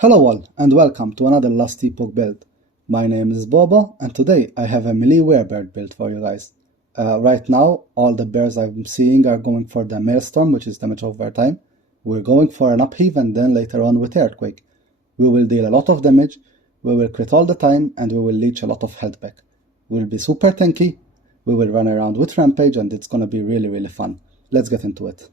Hello all, and welcome to another Last Epoch build. My name is Boba, and today I have a melee werebear build for you guys. Right now, all the bears I'm seeing are going for the Maelstrom, which is damage over time. We're going for an upheave, and then later on with Earthquake. We will deal a lot of damage, we will crit all the time, and we will leech a lot of health back. We'll be super tanky, we will run around with Rampage, and it's gonna be really fun. Let's get into it.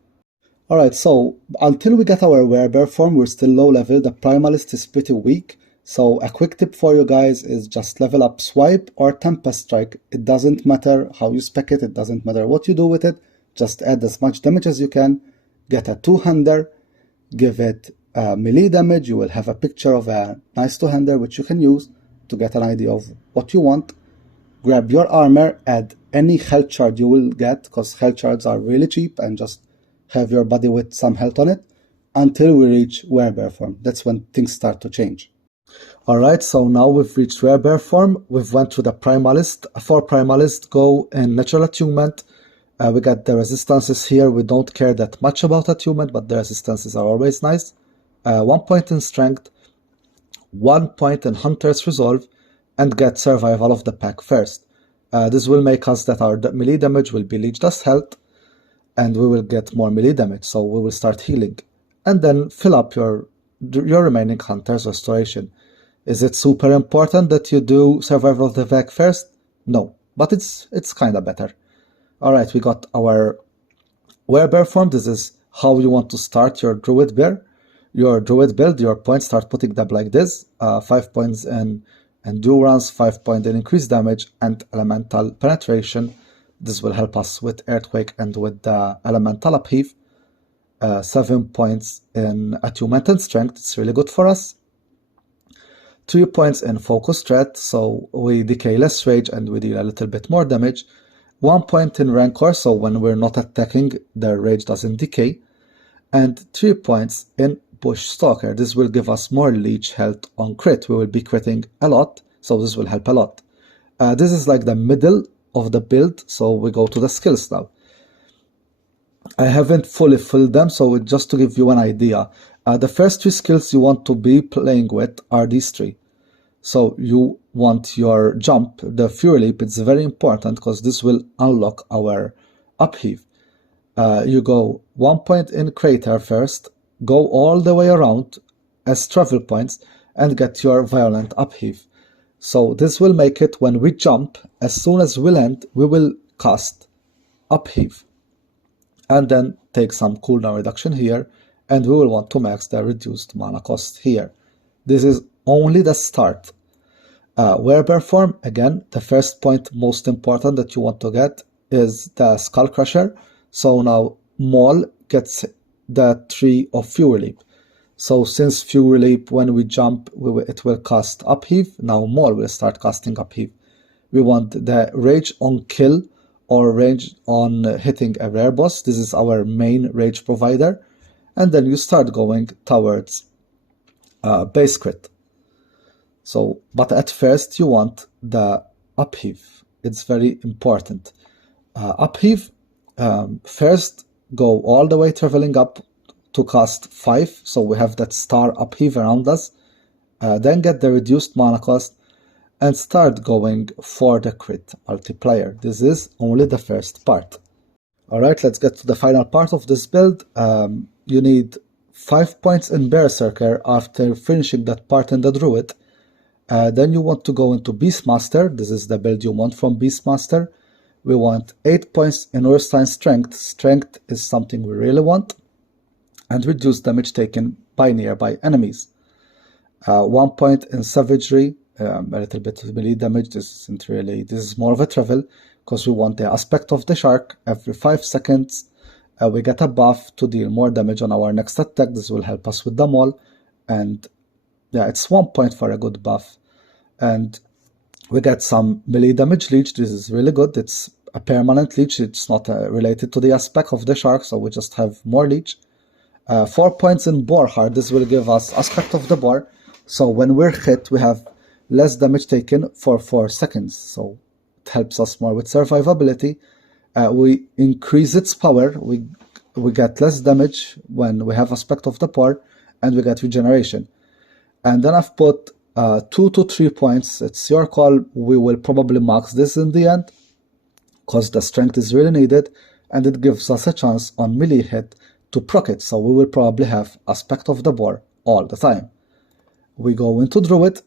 Alright, so until we get our Werebear form, we're still low level. The Primalist is pretty weak, so a quick tip for you guys is just level up Swipe or Tempest Strike. It doesn't matter how you spec it, it doesn't matter what you do with it, just add as much damage as you can, get a two-hander, give it melee damage. You will have a picture of a nice two-hander which you can use to get an idea of what you want. Grab your armor, add any health shard you will get, because health shards are really cheap, and just have your body with some health on it until we reach Werebear form. That's when things start to change. Alright, so now we've reached Werebear form. We've went through the Primalist. For Primalist, go in Natural Attunement. We got the resistances here. We don't care that much about attunement, but the resistances are always nice. 1 point in Strength, 1 point in Hunter's Resolve, and get Survival of the Pack first. This will make us that our melee damage will be leeched as health, and we will get more melee damage, so we will start healing. And then fill up your remaining Hunter's Restoration. Is it super important that you do Survival of the Pack first? No, but it's kinda better. Alright, we got our Werebear form. This is how you want to start your Druid bear. Your Druid build, your points, start putting them like this. 5 points in Endurance, 5 points in increased damage, and Elemental Penetration. This will help us with Earthquake and with the Elemental Upheave. 7 points in Attunement and Strength, it's really good for us. 3 points in Focus Threat, so we decay less rage and we deal a little bit more damage. 1 point in Rancor, so when we're not attacking, the rage doesn't decay. And 3 points in Bush Stalker. This will give us more leech health on crit. We will be critting a lot, so this will help a lot. This is like the middle of the build, so we go to the skills now. I haven't fully filled them, so just to give you an idea, the first 3 skills you want to be playing with are these 3. So you want your jump, the FuryLeap. It's very important because this will unlock our upheave. You go 1 point in Crater first, go all the way around as travel points, and get your Violent Upheave. So this will make it when we jump, as soon as we land, we will cast Upheave. And then take some cooldown reduction here, and we will want to max the reduced mana cost here. This is only the start. Werebear form, again, the first point most important that you want to get is the Skull Crusher. So now Maul gets the 3 of FuryLeap. So since FuryLeap, when we jump, it will cast Upheave. Now Maul will start casting Upheave. We want the Rage on kill or Rage on hitting a rare boss. This is our main rage provider. And then you start going towards base crit. So, but at first you want the Upheave. It's very important. Upheave, first go all the way traveling up to cast 5, so we have that star upheave around us, then get the reduced mana cost, and start going for the crit multiplier. This is only the first part. Alright, let's get to the final part of this build. You need 5 points in Berserker after finishing that part in the Druid. Then you want to go into BeastMaster. This is the build you want from BeastMaster. We want 8 points in Urstein Strength. Strength is something we really want. And reduce damage taken by nearby enemies. 1 point in Savagery, a little bit of melee damage. This is more of a travel, because we want the aspect of the shark. Every 5 seconds we get a buff to deal more damage on our next attack. This will help us with the Maul, and yeah, it's 1 point for a good buff. And we get some melee damage leech. This is really good. It's a permanent leech. It's not related to the aspect of the shark, so we just have more leech. 4 points in Boar Heart. This will give us aspect of the boar, so when we're hit we have less damage taken for 4 seconds, so it helps us more with survivability. We increase its power, we get less damage when we have aspect of the boar, and we get regeneration. And then I've put 2 to 3 points. It's your call. We will probably max this in the end because the strength is really needed, and it gives us a chance on melee hit to proc it. So we will probably have aspect of the boar all the time. We go into Druid.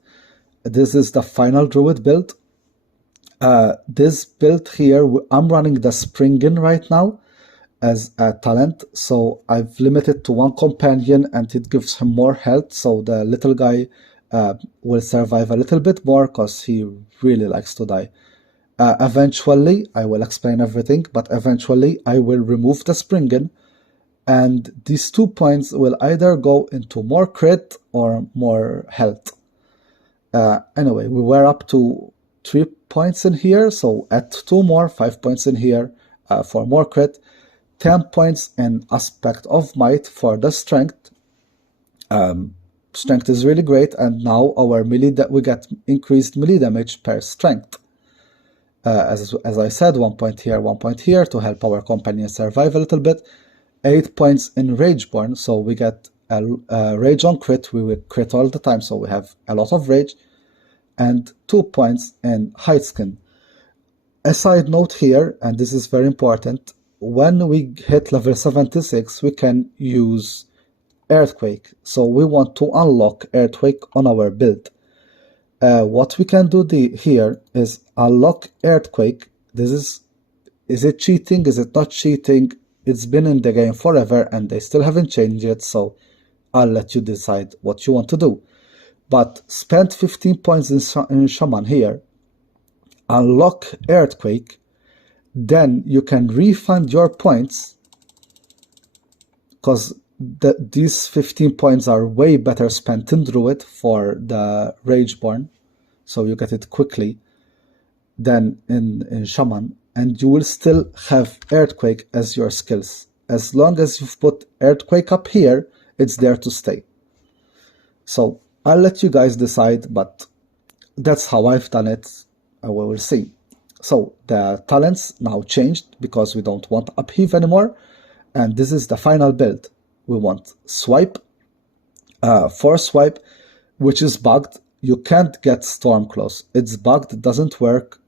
This is the final Druid build. This build here, I'm running the Spriggan right now as a talent, so I've limited to 1 companion and it gives him more health, so the little guy will survive a little bit more because he really likes to die. Eventually, I will explain everything, but eventually I will remove the Spriggan, and these 2 points will either go into more crit or more health. Anyway, we were up to 3 points in here, so add 2 more, 5 points in here for more crit, 10 points in aspect of might for the strength. Strength is really great, and now our melee we get increased melee damage per strength. As I said, 1 point here, 1 point here to help our companion survive a little bit. 8 points in Rageborn, so we get a rage on crit. We will crit all the time, so we have a lot of rage. And 2 points in Hideskin. A side note here, and this is very important, when we hit level 76, we can use Earthquake. So we want to unlock Earthquake on our build. What we can do here is unlock Earthquake. Is it cheating? Is it not cheating? It's been in the game forever and they still haven't changed it, so I'll let you decide what you want to do. But spend 15 points in Shaman here, unlock Earthquake, then you can refund your points, because these 15 points are way better spent in Druid for the Rageborn, so you get it quickly, than in Shaman, and you will still have Earthquake as your skills. As long as you've put Earthquake up here, it's there to stay. So I'll let you guys decide, but that's how I've done it. We will see. So the talents now changed because we don't want upheave anymore, and this is the final build. We want swipe, force swipe, which is bugged. You can't get Stormclaws. It's bugged, it doesn't work.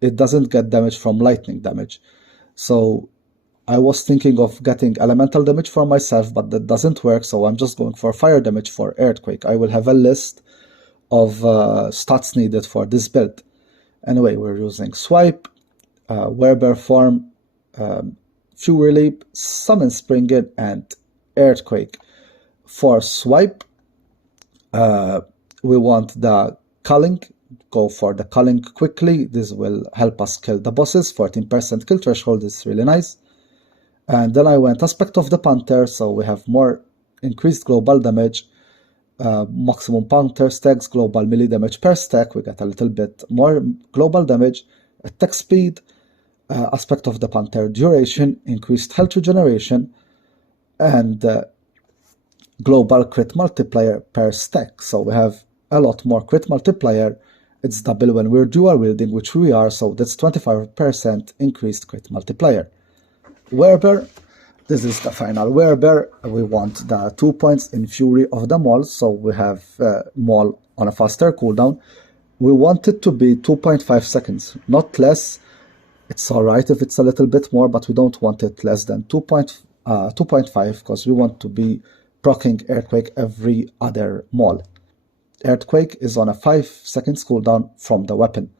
It doesn't get damage from lightning damage. So I was thinking of getting elemental damage for myself, but that doesn't work, so I'm just going for fire damage for Earthquake. I will have a list of stats needed for this build. Anyway, we're using Swipe, Werebear Form, FuryLeap, Summon Spriggan, and Earthquake. For Swipe, we want the Culling. Go for the Culling quickly. This will help us kill the bosses. 14% kill threshold is really nice. And then I went Aspect of the Panther, so we have more increased global damage, maximum Panther stacks, global melee damage per stack. We get a little bit more global damage, attack speed, Aspect of the Panther duration, increased health regeneration, and global crit multiplier per stack. So we have a lot more crit multiplier. It's double when we're dual wielding, which we are, so that's 25% increased crit multiplier. Werebear, this is the final Werebear. We want the 2 points in Fury of the Maul, so we have Maul on a faster cooldown. We want it to be 2.5 seconds, not less. It's alright if it's a little bit more, but we don't want it less than 2.5, because we want to be proccing Earthquake every other Maul. Earthquake is on a 5 seconds cooldown from the weapon.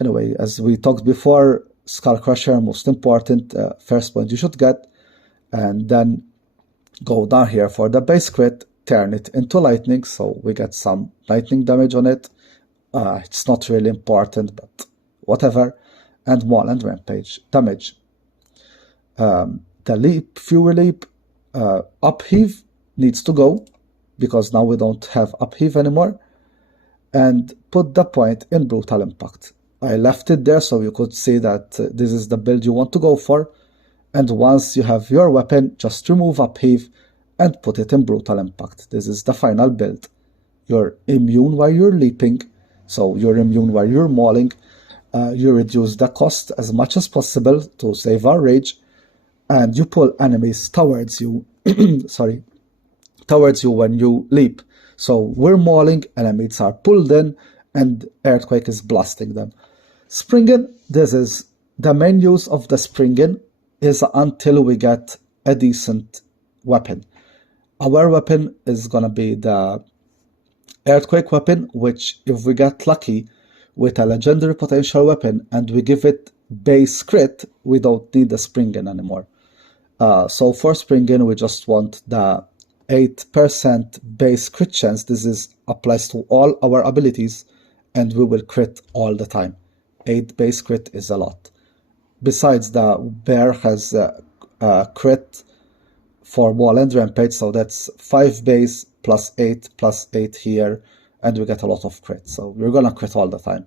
Anyway, as we talked before, Skull Crusher, most important, first point you should get, and then go down here for the base crit, turn it into lightning, so we get some lightning damage on it. It's not really important, but whatever, and Maul and Rampage damage. The Leap, Fury Leap, Upheave needs to go, because now we don't have Upheave anymore, and put the point in Brutal Impact. I left it there so you could see that this is the build you want to go for, and once you have your weapon, just remove Upheave and put it in Brutal Impact. This is the final build. You're immune while you're leaping, so you're immune while you're mauling. You reduce the cost as much as possible to save our rage, and you pull enemies towards you sorry, towards you when you leap. So we're mauling, enemies are pulled in, and Earthquake is blasting them. Springin, this is the main use of the Springin is until we get a decent weapon. Our weapon is gonna be the Earthquake weapon, which if we get lucky with a legendary potential weapon and we give it base crit, we don't need the Springin anymore. So for Springin, we just want the 8% base crit chance. This applies to all our abilities, and we will crit all the time. 8 base crit is a lot. Besides, the bear has a crit for wall and rampage, so that's 5 base plus 8 here, and we get a lot of crit. So we're gonna crit all the time.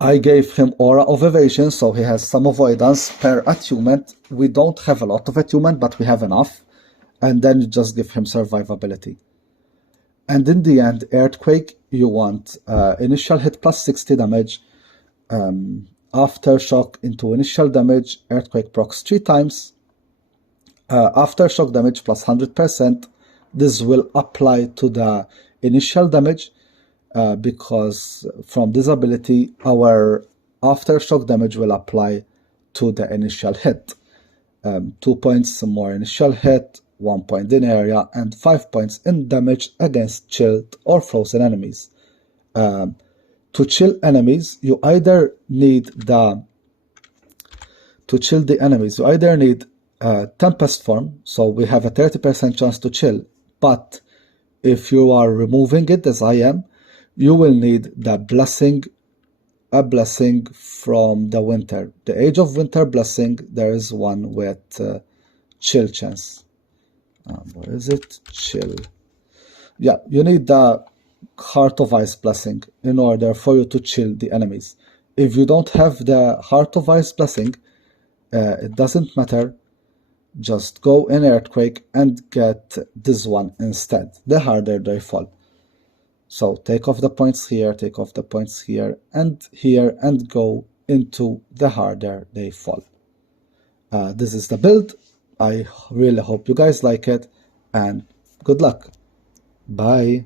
I gave him Aura of Evasion, so he has some avoidance per attunement. We don't have a lot of attunement, but we have enough. And then you just give him survivability. And in the end, Earthquake, you want initial hit plus 60 damage, Aftershock into initial damage, Earthquake procs 3 times, Aftershock damage plus 100%. This will apply to the initial damage, because from this ability, our Aftershock damage will apply to the initial hit. 2 points more initial hit, 1 point in area, and 5 points in damage against chilled or frozen enemies. To chill enemies, you either need Tempest Form, so we have a 30% chance to chill, but if you are removing it, as I am, you will need the blessing, a blessing from the winter. The Age of Winter blessing, there is one with chill chance. Where is it? Chill. Yeah, you need the Heart of Ice blessing in order for you to chill the enemies. If you don't have the Heart of Ice blessing, it doesn't matter. Just go in Earthquake and get this one instead. The harder they fall. So take off the points here, take off the points here, and go into the harder they fall. This is the build. I really hope you guys like it, and good luck. Bye.